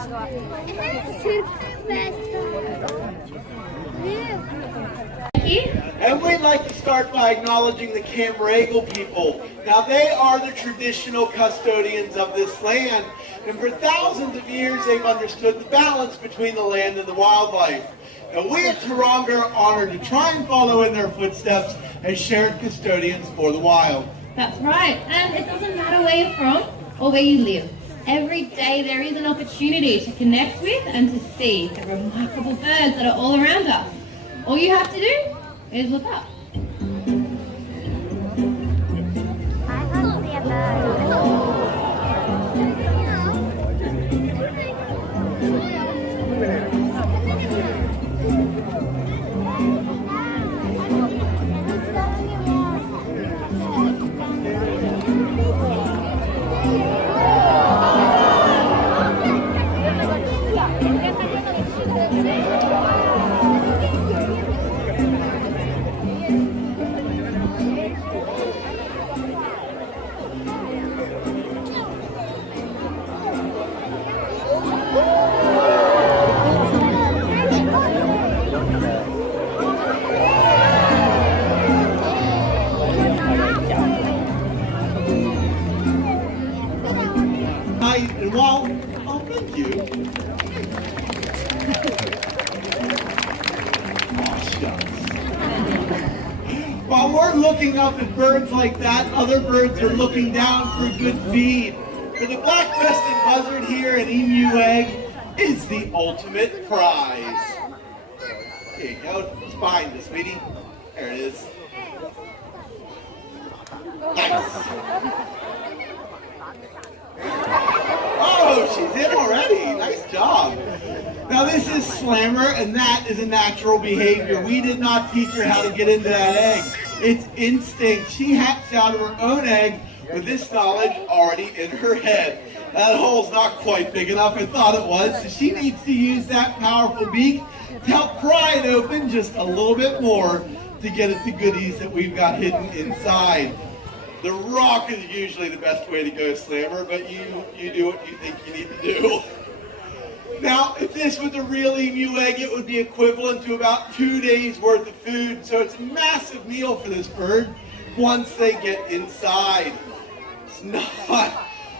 And we'd like to start by acknowledging the Camaragal people. Now they are the traditional custodians of this land, and for thousands of years they've understood the balance between the land and the wildlife. And we at Taronga are honored to try and follow in their footsteps as shared custodians for the wild. That's right, and it doesn't matter where you're from or where you live. Every day there is an opportunity to connect with and to see the remarkable birds that are all around us. All you have to do is look up. I want to see a bird. And while, oh, thank you. Oh, shucks. While we're looking up at birds like that, other birds are looking down for a good feed. For the black-breasted buzzard here at Emu Egg is the ultimate prize. Here you go. It's behind you, sweetie. There it is. Nice. Oh, she's in already. Nice job. Now this is Slammer, and that is a natural behavior. We did not teach her how to get into that egg. It's instinct. She hatched out of her own egg with this knowledge already in her head. That hole's not quite big enough. I thought it was, so she needs to use that powerful beak to help pry it open just a little bit more to get at the goodies that we've got hidden inside. The rock is usually the best way to go, Slammer, but you do what you think you need to do. Now, if this was a real emu egg, it would be equivalent to about 2 days worth of food, so it's a massive meal for this bird once they get inside. It's not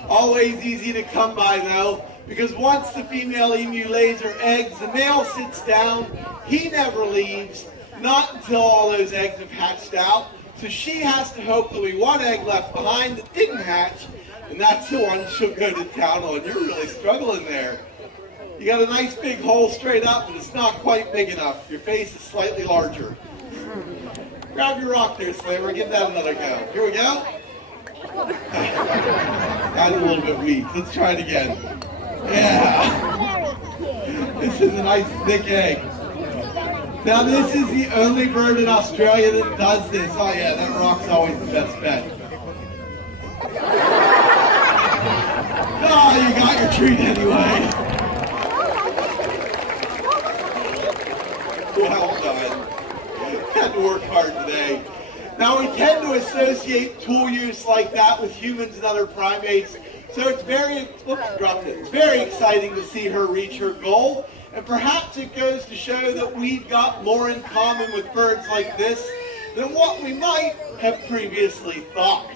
always easy to come by, though, because once the female emu lays her eggs, the male sits down, he never leaves, not until all those eggs have hatched out. So she has to hope there'll be one egg left behind that didn't hatch, and that's the one she'll go to town on. You're really struggling there. You got a nice big hole straight up, but it's not quite big enough. Your face is slightly larger. Grab your rock there, Slammer. Give that another go. Here we go. That's a little bit weak. Let's try it again. Yeah. This is a nice thick egg. Now this is the only bird in Australia that does this. Oh yeah, that rock's always the best bet. Oh, you got your treat anyway. Well done. Had to work hard today. Now we tend to associate tool use like that with humans and other primates. So it's very exciting to see her reach her goal. And perhaps it goes to show that we've got more in common with birds like this than what we might have previously thought.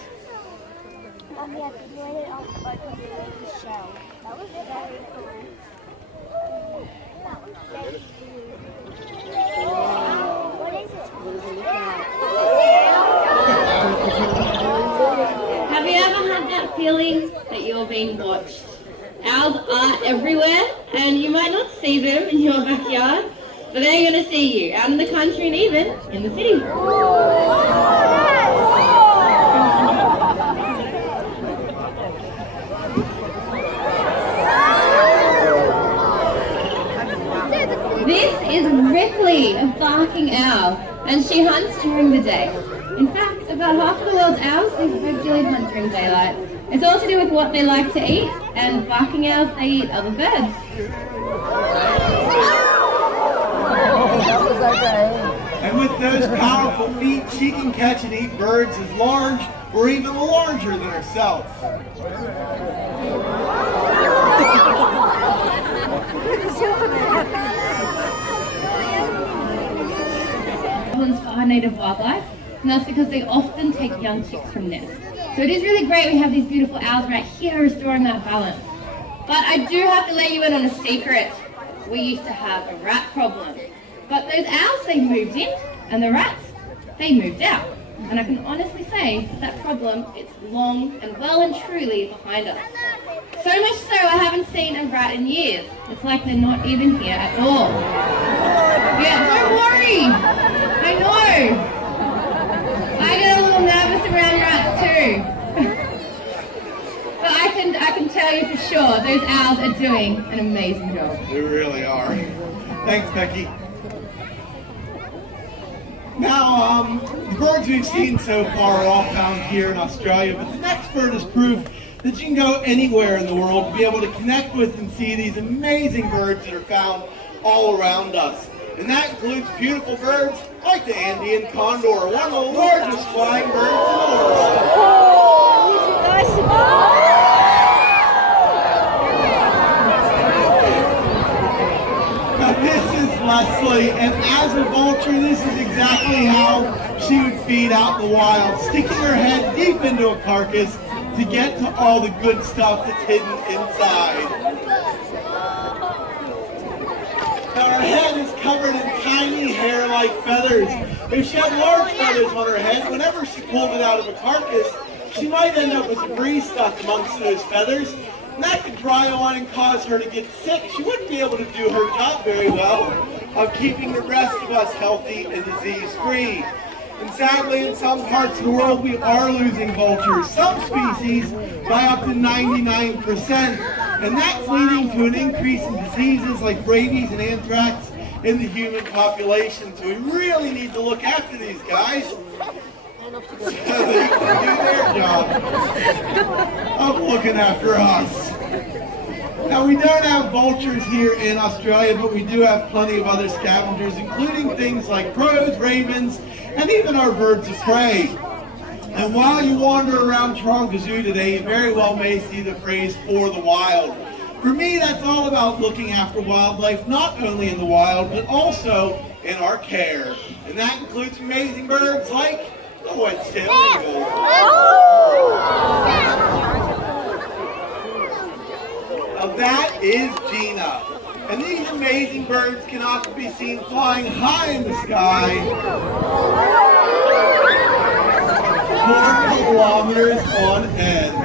Have you ever had that feeling that you're being watched? Owls are everywhere, and you might not see them in your backyard, but they're going to see you out in the country and even in the city. This is Ripley, a barking owl, and she hunts during the day. In fact, about half of the world's owls regularly hunt during daylight. It's all to do with what they like to eat, and barking owls, they eat other birds. And with those powerful feet, she can catch and eat birds as large or even larger than herself. native wildlife, and that's because they often take young chicks from nests. So it is really great we have these beautiful owls right here restoring that balance. But I do have to let you in on a secret. We used to have a rat problem. But those owls, they moved in, and the rats, they moved out. And I can honestly say that problem, it's long and well and truly behind us. So much so I haven't seen a rat in years. It's like they're not even here at all. Yeah, don't worry. I know. I get a little nervous around rats too. But I can tell you for sure, those owls are doing an amazing job. They really are. Thanks, Becky. Now, the birds we've seen so far are all found here in Australia, but the next bird is proof that you can go anywhere in the world to be able to connect with and see these amazing birds that are found all around us. And that includes beautiful birds like the Andean condor, one of the largest flying birds in the world. Now this is Leslie, and as a vulture, this is exactly how she would feed out in the wild, sticking her head deep into a carcass to get to all the good stuff that's hidden inside. Now her head is covered in tiny hair-like feathers. If she had large feathers on her head, whenever she pulled it out of a carcass, she might end up with debris stuck amongst those feathers, and that could dry on and cause her to get sick. She wouldn't be able to do her job very well of keeping the rest of us healthy and disease-free. And sadly, in some parts of the world, we are losing vultures, some species, by up to 99%. And that's leading to an increase in diseases like rabies and anthrax in the human population. So we really need to look after these guys so they can do their job of looking after us. Now, we don't have vultures here in Australia, but we do have plenty of other scavengers, including things like crows, ravens, and even our birds of prey. And while you wander around Taronga Zoo today, you very well may see the phrase "for the wild." For me, that's all about looking after wildlife, not only in the wild, but also in our care. And that includes amazing birds like the white-tailed eagle. Now that is Gina. And these amazing birds can often be seen flying high in the sky, 4 kilometers on end.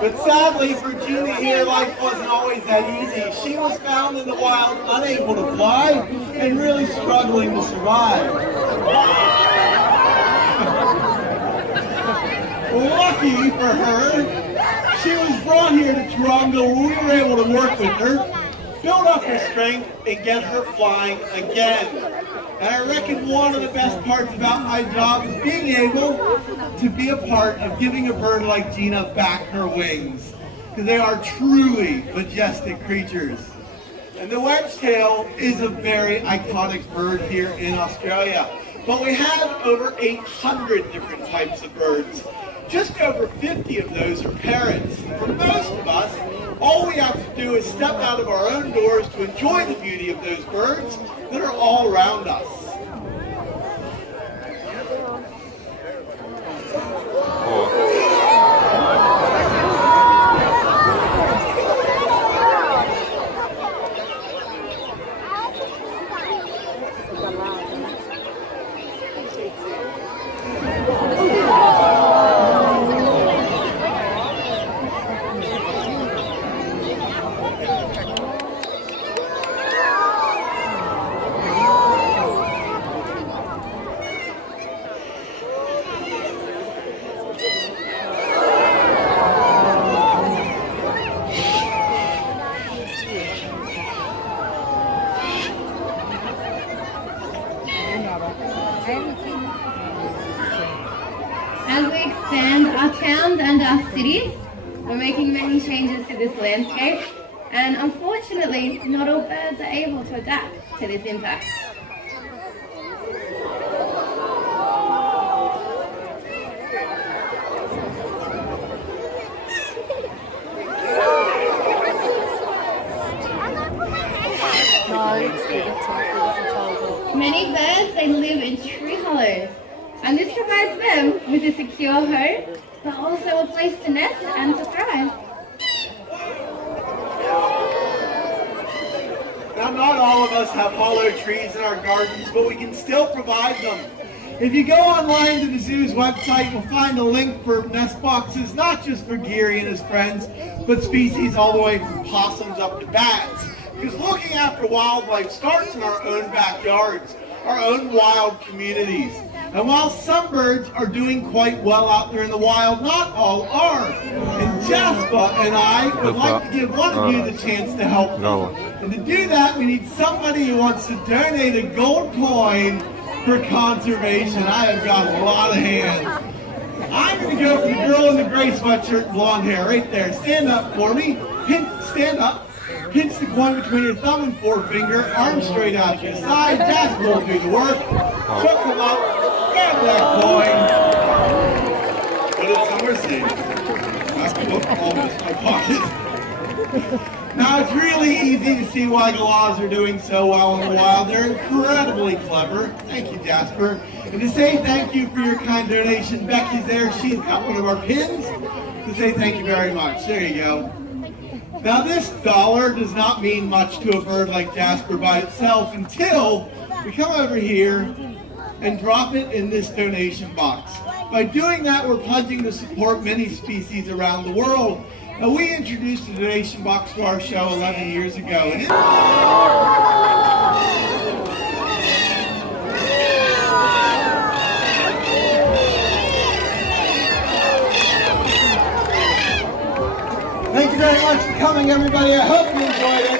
But sadly for Gina here, life wasn't always that easy. She was found in the wild unable to fly and really struggling to survive. Lucky for her, she was brought here to Taronga where we were able to work with her, build up her strength, and get her flying again. And I reckon one of the best parts about my job is being able to be a part of giving a bird like Gina back her wings, because they are truly majestic creatures. And the wedge-tail is a very iconic bird here in Australia. But we have over 800 different types of birds. Just over 50 of those are parrots. For most of us, all we have to do is step out of our own doors to enjoy the beauty of those birds that are all around us. As we expand our towns and our cities, we're making many changes to this landscape, and unfortunately, not all birds are able to adapt to this impact. Many birds, they live in tree hollows, and this provides them with a secure home, but also a place to nest and to thrive. Now, not all of us have hollow trees in our gardens, but we can still provide them. If you go online to the zoo's website, you'll find a link for nest boxes, not just for Geary and his friends, but species all the way from possums up to bats. Because looking after wildlife starts in our own backyards, our own wild communities. And while some birds are doing quite well out there in the wild, not all are. And Jasper and I would like to give one of you the chance to help them. And to do that, we need somebody who wants to donate a gold coin for conservation. I have got a lot of hands. I'm going to go for the girl in the gray sweatshirt and blonde hair right there. Stand up for me. Stand up. Pinch the coin between your thumb and forefinger. Arms straight out to your side. Jasper will do the work. Chuck them up. Grab that coin. Put it somewhere safe. I almost my pocket. Now, it's really easy to see why galahs are doing so well in the wild. They're incredibly clever. Thank you, Jasper. And to say thank you for your kind donation, Becky's there. She's got one of our pins to say thank you very much. There you go. Now, this dollar does not mean much to a bird like Jasper by itself until we come over here and drop it in this donation box. By doing that, we're pledging to support many species around the world. Now, we introduced the donation box to our show 11 years ago. And thank you very much for coming, everybody. I hope you enjoyed it.